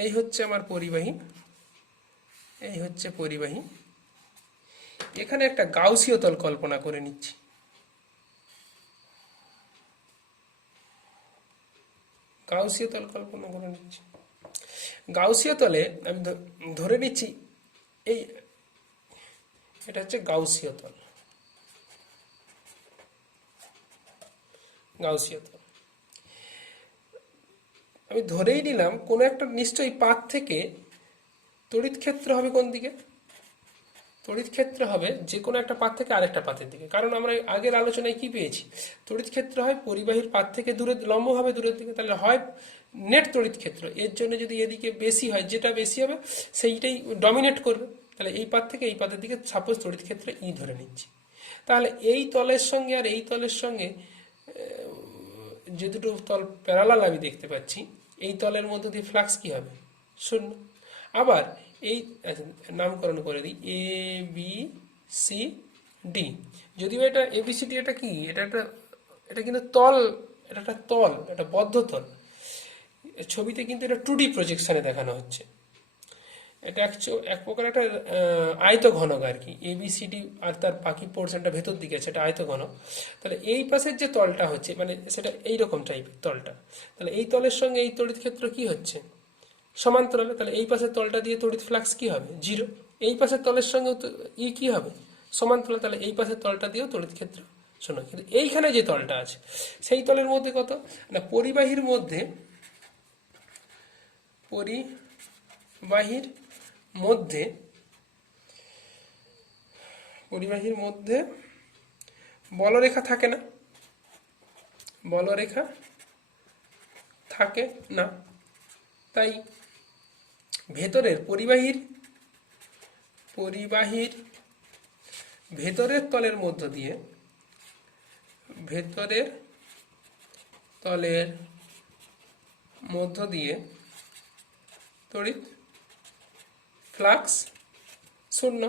এই হচ্ছে আমার পরিবাহী, এই হচ্ছে পরিবাহী। এখানে একটা গাউসীয় তল কল্পনা করে নিচ্ছি। গাউসীয় তলে আমি ধরে নিচ্ছি এটা হচ্ছে গাউসীয় তল। আমি ধরেই নিলাম কোনো একটা নিশ্চয়ই পাত থেকে তড়িৎ ক্ষেত্র হবে কোন দিকে? তড়িৎ ক্ষেত্র হবে যে কোনো একটা পাত থেকে আরেকটা পাতের দিকে। কারণ আমরা আগের আলোচনায় কি পেয়েছি? তড়িৎ ক্ষেত্র হয় পরিবাহীর পাত থেকে দূরে, লম্বভাবে দূরের দিকে। তাহলে হয় নেট তড়িৎ ক্ষেত্র, এর জন্য যদি এদিকে বেশি হয়, যেটা বেশি হবে সেইটাই ডমিনেট করবে। তাহলে এই পাত থেকে এই পাতের দিকে সাপোজ তড়িৎ ক্ষেত্র ই ধরে নিচ্ছি। তাহলে এই তলের সঙ্গে আর এই তলের সঙ্গে যে দুটো তল প্যারালাল আমি দেখতে পাচ্ছি, এই তলের মধ্যে দিয়ে ফ্লাক্স কি হবে? 0। আবার এই নামকরণ করে দিই ABCD। যদিও এটা ABCD, এটা কি? এটা কিন্তু তল, এটা একটা তল, এটা বদ্ধ তল। ছবিতে কিন্তু এটা 2D প্রজেকশনে দেখানো হচ্ছে। এটা এক প্রকার একটা আয়তঘনক আর কি। ABCD আর তার বাকি পোর্শনটা ভেতর দিকে আছে, এটা আয়তঘনক। তাহলে এই পাশের যে তলটা হচ্ছে, মানে সেটা এইরকম টাইপের তলটা, তাহলে এই তলের সঙ্গে এই তড়িৎ ক্ষেত্র কি হচ্ছে? সমান্তরালে। তাহলে এই পাশের তলটা দিয়ে তড়িৎ ফ্লাক্স কি হবে? 0। এই পাশের তলের সঙ্গে ই কি হবে? সমান্তরাল। তাহলে এই পাশের তলটা দিয়েও তড়িৎ ক্ষেত্র 0। কিন্তু এইখানে যে তলটা আছে সেই তলের মধ্যে কত না, পরিবাহীর মধ্যে বলরেখা থাকে না, বলরেখা থাকে না, তাই ভেতরের পরিবাহীর ভেতরের তলের মধ্য দিয়ে তড়িৎ ফ্লাক্স শূন্য।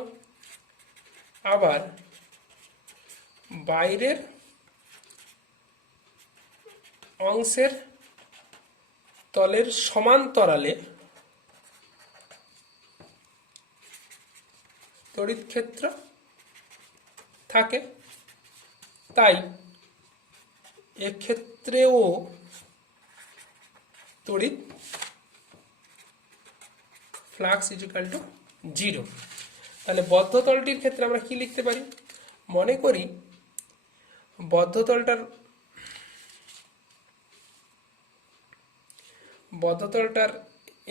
আবার বাইরের অংশের তলের সমান্তরালে তড়িৎ ক্ষেত্র থাকে, তাই এক্ষেত্রেও তড়িৎ ফ্লাক্স ইকুয়াল টু 0। তাহলে বদ্ধতলটির ক্ষেত্রে আমরা কি লিখতে পারি? মনে করি বদ্ধতলটার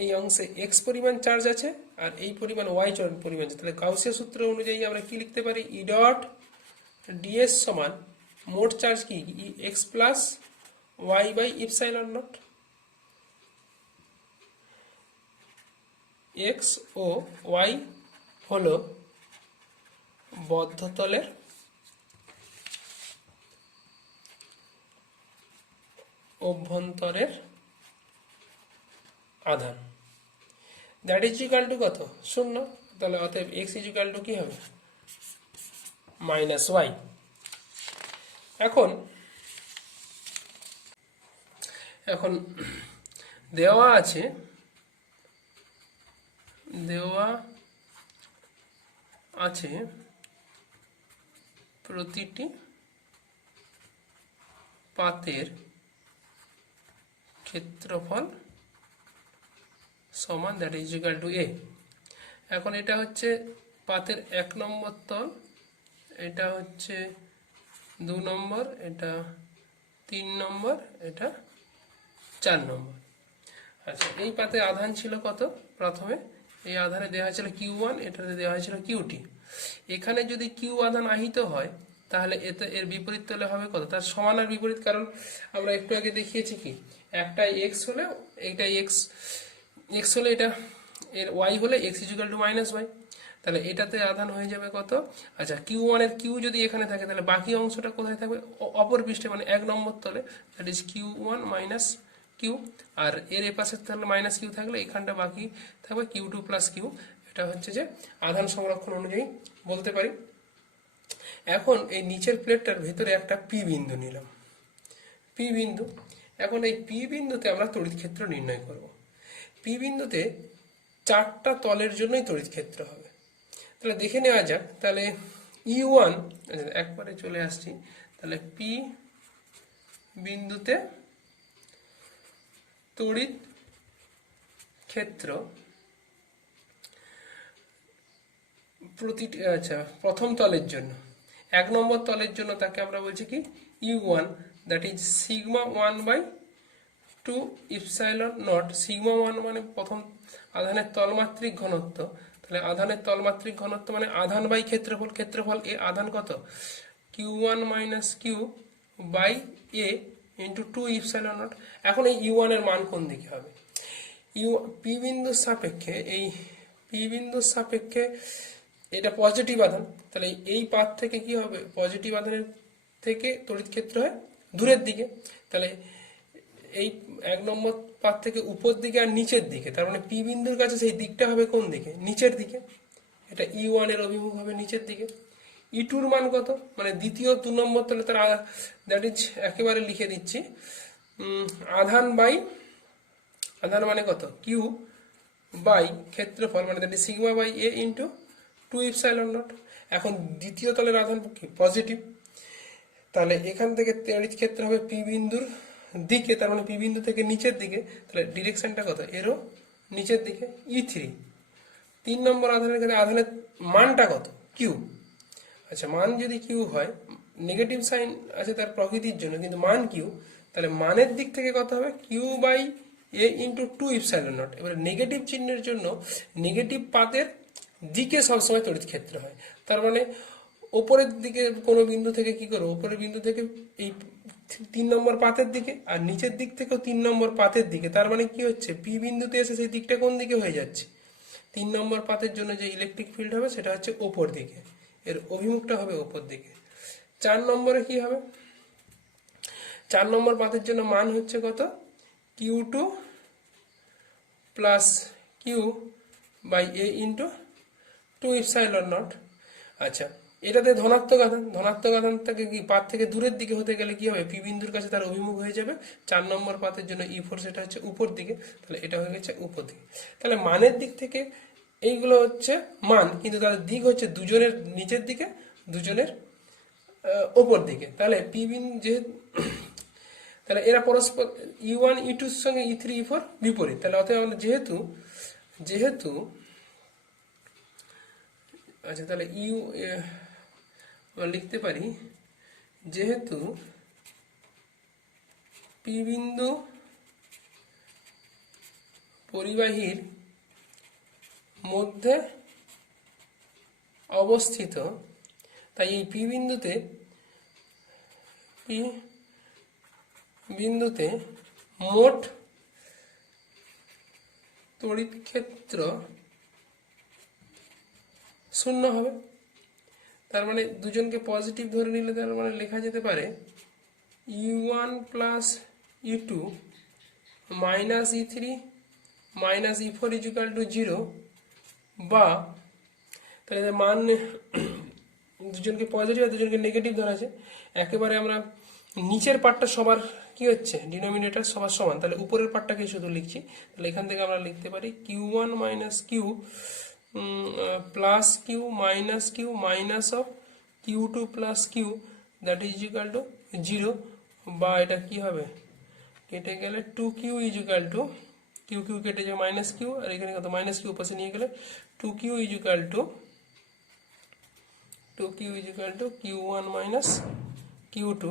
এই অংশে x পরিমাণ চার্জ আছে আর এই পরিমাণ y পরিমাণ আছে। তাহলে গাউসীয় সূত্র অনুযায়ী আমরা কি লিখতে পারি? E ডট ds সমান মোট চার্জ কি x plus y by epsilon naught. x ও y হলো বদ্ধতলের অভ্যন্তরের আধান, দ্যাট ইজ ইকুয়াল টু কত? 0। তাহলে অতএব x ইজ ইকুয়াল টু কি হবে? Minus y। এখন দেওয়া আছে প্রতিটি পাতের ক্ষেত্রফল সমান, that is equal two a। এখন এটা হচ্ছে পাতের 1 নম্বর তল, এটা হচ্ছে 2 নম্বর, এটা 3 নম্বর, এটা 4 নম্বর। আচ্ছা, এই পাতে আধান ছিল কত? প্রথমে এই আধানে দেওয়া হয়েছিল Q1, এটাতে দেওয়া হয়েছিল QT। এখানে যদি Q আধান আহিত হয় তাহলে এর বিপরীত তলে হবে কত? তার সমান আর বিপরীত, কারণ আমরা একটু আগে দেখিয়েছি কি একটা x হলে এইটা x হলে এটা এর y হলে x equal to minus y। তাহলে এটাতে আধান হয়ে যাবে কত? আচ্ছা, Q1 এর Q যদি এখানে থাকে তাহলে বাকি অংশটা কোথায় থাকবে? অপর পৃষ্ঠে, মানে 1 নম্বর তলে, that is Q1 minus Q। আর এর এপাশে তাহলে মাইনাস Q থাকলে এখানটা বাকি থাকবে Q2 প্লাস Q। এটা হচ্ছে যে আধান সংরক্ষণ অনুযায়ী বলতে পারি। এখন এই নিচের প্লেটটার ভিতরে একটা P বিন্দু নিলাম, P বিন্দু। এখন এই P বিন্দুতে আমরা তড়িৎ ক্ষেত্র নির্ণয় করব। P বিন্দুতে 4টা তলের জন্যই তড়িৎ ক্ষেত্র হবে। তাহলে দেখে নেওয়া যাক। তাহলে E1 একবারে চলে আসছি। তাহলে P বিন্দুতে তড়িৎ ক্ষেত্র প্রতিটি, আচ্ছা, প্রথম তলের জন্য 1 নম্বর তলের জন্য তাকে আমরা বলছি কি U1, that is sigma 1 by 2 epsilon naught. Sigma 1 মানে প্রথম আধানের তলমাত্রিক ঘনত্ব। তাহলে আধানের তলমাত্রিক ঘনত্ব মানে আধান বাই ক্ষেত্রফল। ক্ষেত্রফল এ আধান কত? Q1 minus Q by A into 2 epsilon naught. এখন এই U1 এর মান কোন দিকে হবে? P বিন্দুর সাপেক্ষে এটা পজিটিভ আধান। তাহলে এই পাত থেকে কি হবে? পজিটিভ আধানের থেকে তড়িৎ ক্ষেত্র হয় দূরের দিকে। তাহলে এই 1 নম্বর পাত থেকে উপর দিকে আর নিচের দিকে, তার মানে P বিন্দুর কাছে সেই দিকটা হবে কোন দিকে? নিচের দিকে। এটা E1 এর অভিমুখ হবে নিচের দিকে। E2 এর মান কত? মানে দ্বিতীয় 2 নম্বর তলে তার, দ্যাট ইজ একেবারে লিখে দিচ্ছি, আধান মানে কত? Q বাই ক্ষেত্রফল, মানে that is sigma by A into 2 epsilon naught. এখন দ্বিতীয় তলের আধান কি? পজিটিভ। তাহলে এখান থেকে তড়িৎ ক্ষেত্র হবে P বিন্দুর দিকে, তার মানে P বিন্দু থেকে নিচের দিকে। তাহলে ডিরেকশনটা কত? এরও নিচের দিকে। E3 3 নম্বর আধানের ক্ষেত্রে আধানের মানটা কত? Q। আচ্ছা, মান যদি Q হয়, নেগেটিভ সাইন আছে তার প্রকৃতির জন্য, কিন্তু মান Q, তাহলে মানের দিক থেকে কত হবে? Q by A into two epsilon naught. এবারে নেগেটিভ চিহ্নের জন্য নেগেটিভ পাতের দিকে সবসময় তড়িৎ ক্ষেত্র হয়। তার মানে ওপরের দিকে কোনো বিন্দু থেকে কি করো, ওপরের বিন্দু থেকে এই 3 নম্বর পাতের দিকে, আর নিচের দিক থেকেও 3 নম্বর পাতের দিকে। তার মানে কি হচ্ছে, পি বিন্দুতে এসে সেই দিকটা কোন দিকে হয়ে যাচ্ছে, 3 নম্বর পাতের জন্য যে ইলেকট্রিক ফিল্ড হবে সেটা হচ্ছে ওপর দিকে, এর অভিমুখটা হবে ওপর দিকে। 4 নম্বরে কি হবে, 4 নম্বর পাতের জন্য মান হচ্ছে কত, q two plus q by A into two epsilon naught. আচ্ছা, এটাতে ধনাত্মক আধান, ধনাত্মক আধান থেকে কি পাত থেকে দূরের দিকে হতে গেলে কি হবে, পি বিন্দুর কাছে তার অভিমুখ হয়ে যাবে। 4 নম্বর পাতের জন্য ই4 সেটা হচ্ছে উপর দিকে, তাহলে এটা হয়ে গেছে উপর দিকে। তাহলে মানের দিক থেকে এইগুলো হচ্ছে মান, কিন্তু তাদের দিক হচ্ছে দুজনের নিচের দিকে, দুজনের ওপর দিকে। তাহলে পি বিন্দু যেহেতু, তাহলে এরা পরস্পর ই1 ই2 এর সঙ্গে ই3 ই4 বিপরীত। তাহলে অতএব আমরা যেহেতু যেহেতু আচ্ছা, তাহলে আমরা লিখতে পারি, যেহেতু পি বিন্দু পরিবাহীর মধ্যে অবস্থিত, তাই এই পি বিন্দুতে মোট তড়িৎ ক্ষেত্র শূন্য হবে। তার মানে দুজনকে পজিটিভ ধরে নিলে তার মানে লেখা যেতে পারে E1 plus ই2 minus ই3 minus ই4 equal to 0, বা তাহলে মান দুজনকে পজিটিভ আর দুজনকে নেগেটিভ ধরা আছে। একেবারে আমরা নিচের পার্টটা সবার কি হচ্ছে, ডিনোমিনেটর সবার সমান, তাহলে উপরের পার্টটাকে শুধু লিখছি। তাহলে এখান থেকে আমরা লিখতে পারি q one minus q plus q minus q minus of q two plus q that is equal to 0, বা এটা কি হবে, কেটে গেলে 2q is equal to, q q কেটে যাবে মাইনাস কিউ, আর এখানে কত মাইনাস কিউ পাশে নিয়ে গেলে 2q is equal to q1 minus q2,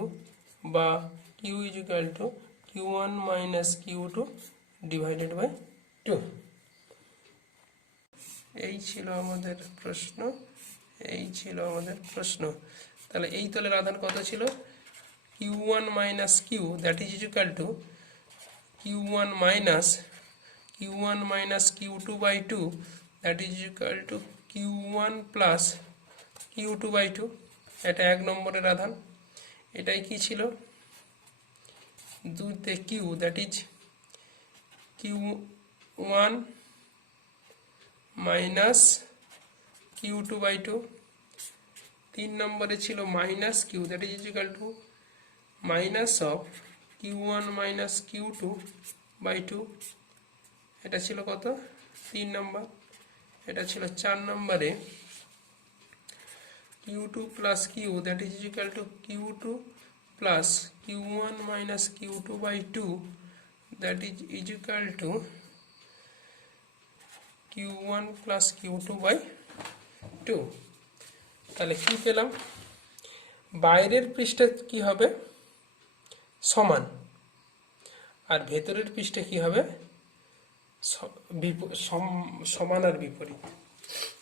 বা q is equal to q1 minus q2 divided by 2। এই ছিল আমাদের প্রশ্ন। তাহলে এই তলের আধান কত ছিল, q1 minus q that is equal to q1 minus q2 by 2 that is equal to q1 plus q2 by 2। এটা 1 নম্বরের আধান। এটাই কি ছিল, 2তে q that is q1 minus q2 by 2। 3 নম্বরে ছিল minus q that is equal to minus of q1 minus q2 by 2। এটা ছিল কত, 3 নম্বর। এটা ছিল 4 নম্বরে q2 plus q that is equal to q2 plus q1 minus q2 by 2 that is equal to q1 plus q2 by 2। তাহলে কি পেলাম, বাইরের পৃষ্ঠে কি হবে সমান, আর ভেতরের পৃষ্ঠে কি হবে সমান আর বিপরীত।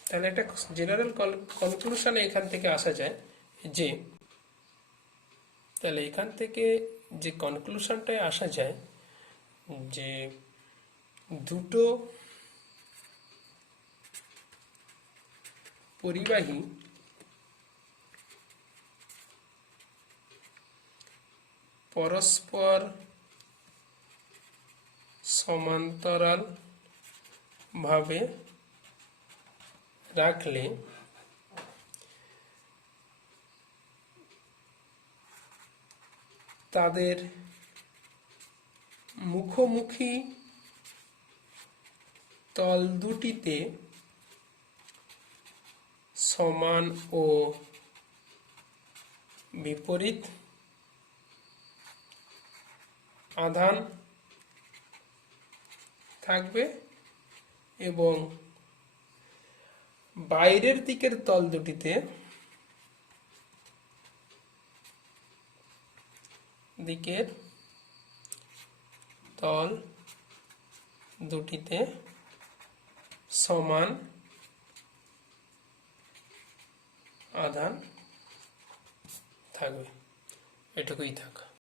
তাহলে একটা জেনারেল কনক্লুশনে এখান থেকে আসা যায় যে, তাহলে এখান থেকে যে কনক্লুশনটায় আসা যায় যে দুটো পরিবাহী পরস্পর সমান্তরাল ভাবে রাখলে তাদের মুখোমুখি তল দুটিতে সমান ও বিপরীত আধান থাকবে, এবং বাইরের দিকের তল দুটিতে তল দুটিতে সমান আধান থাকবে, এটুকুই থাক।